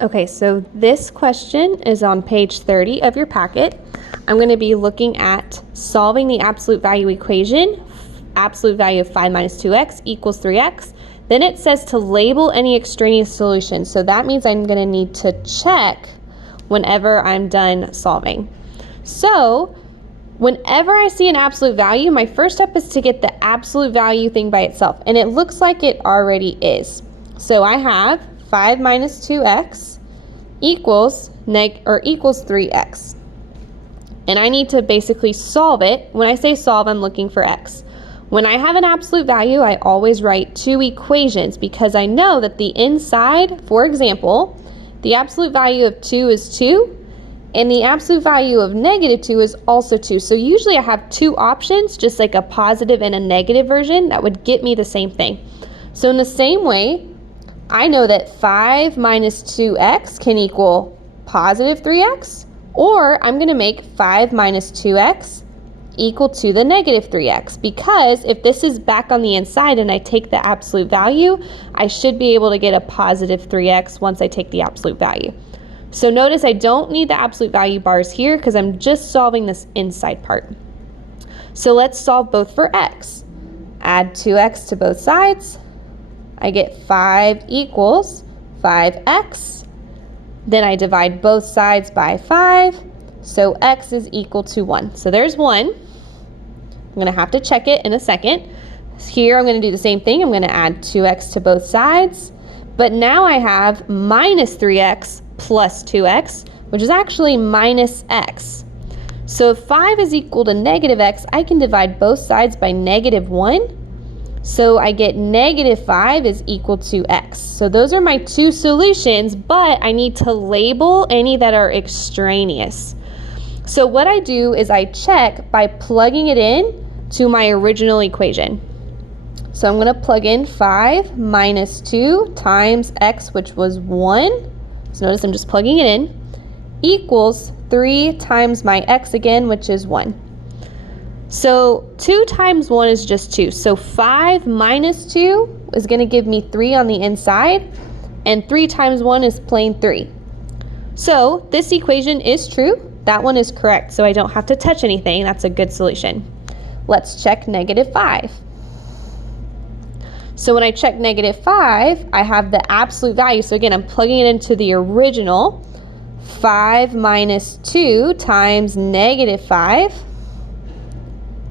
Okay, so this question is on page 30 of your packet. I'm going to be looking at solving the absolute value equation, absolute value of 5 minus 2x equals 3x. Then it says to label any extraneous solution. So that means I'm going to need to check whenever I'm done solving. So whenever I see an absolute value, my first step is to get the absolute value thing by itself. And it looks like it already is. So I have 5 minus 2x equals 3x. And I need to basically solve it. When I say solve, I'm looking for x. When I have an absolute value, I always write two equations because I know that the inside, for example, the absolute value of 2 is 2, and the absolute value of negative 2 is also 2. So usually I have two options, just like a positive and a negative version, that would get me the same thing. So in the same way, I know that 5 minus 2x can equal positive 3x, or I'm going to make 5 minus 2x equal to the negative 3x, because if this is back on the inside and I take the absolute value, I should be able to get a positive 3x once I take the absolute value. So notice I don't need the absolute value bars here because I'm just solving this inside part. So let's solve both for x. Add 2x to both sides. I get 5 equals 5x. Then I divide both sides by 5. So x is equal to 1. So there's 1. I'm going to have to check it in a second. Here I'm going to do the same thing. I'm going to add 2x to both sides. But now I have minus 3x plus 2x, which is actually minus x. So if 5 is equal to negative x, I can divide both sides by negative 1. So I get negative 5 is equal to x. So those are my two solutions, but I need to label any that are extraneous. So what I do is I check by plugging it in to my original equation. So I'm going to plug in 5 minus 2 times x, which was 1. So notice I'm just plugging it in, equals 3 times my x again, which is 1. So 2 times 1 is just 2. So 5 minus 2 is going to give me 3 on the inside, and 3 times 1 is plain 3. So this equation is true. That one is correct, so I don't have to touch anything. That's a good solution. Let's check negative 5. So when I check negative 5, I have the absolute value. So again, I'm plugging it into the original. 5 minus 2 times negative 5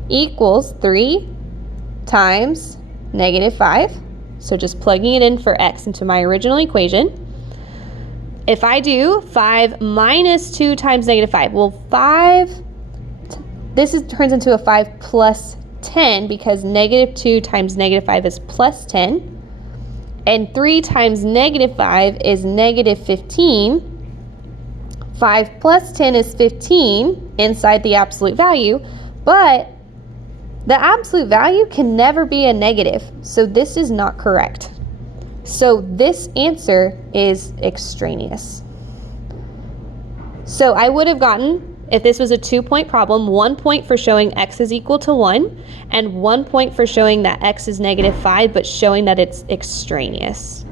equals 3 times negative 5. So just plugging it in for x into my original equation. If I do 5 minus 2 times negative 5, well, turns into a 5 plus 10 because negative 2 times negative 5 is plus 10. And 3 times negative 5 is negative 15. 5 plus 10 is 15 inside the absolute value, but the absolute value can never be a negative, so this is not correct. So this answer is extraneous. So I would have gotten, if this was a 2-point problem, 1 point for showing x is equal to 1, and 1 point for showing that x is negative 5, but showing that it's extraneous.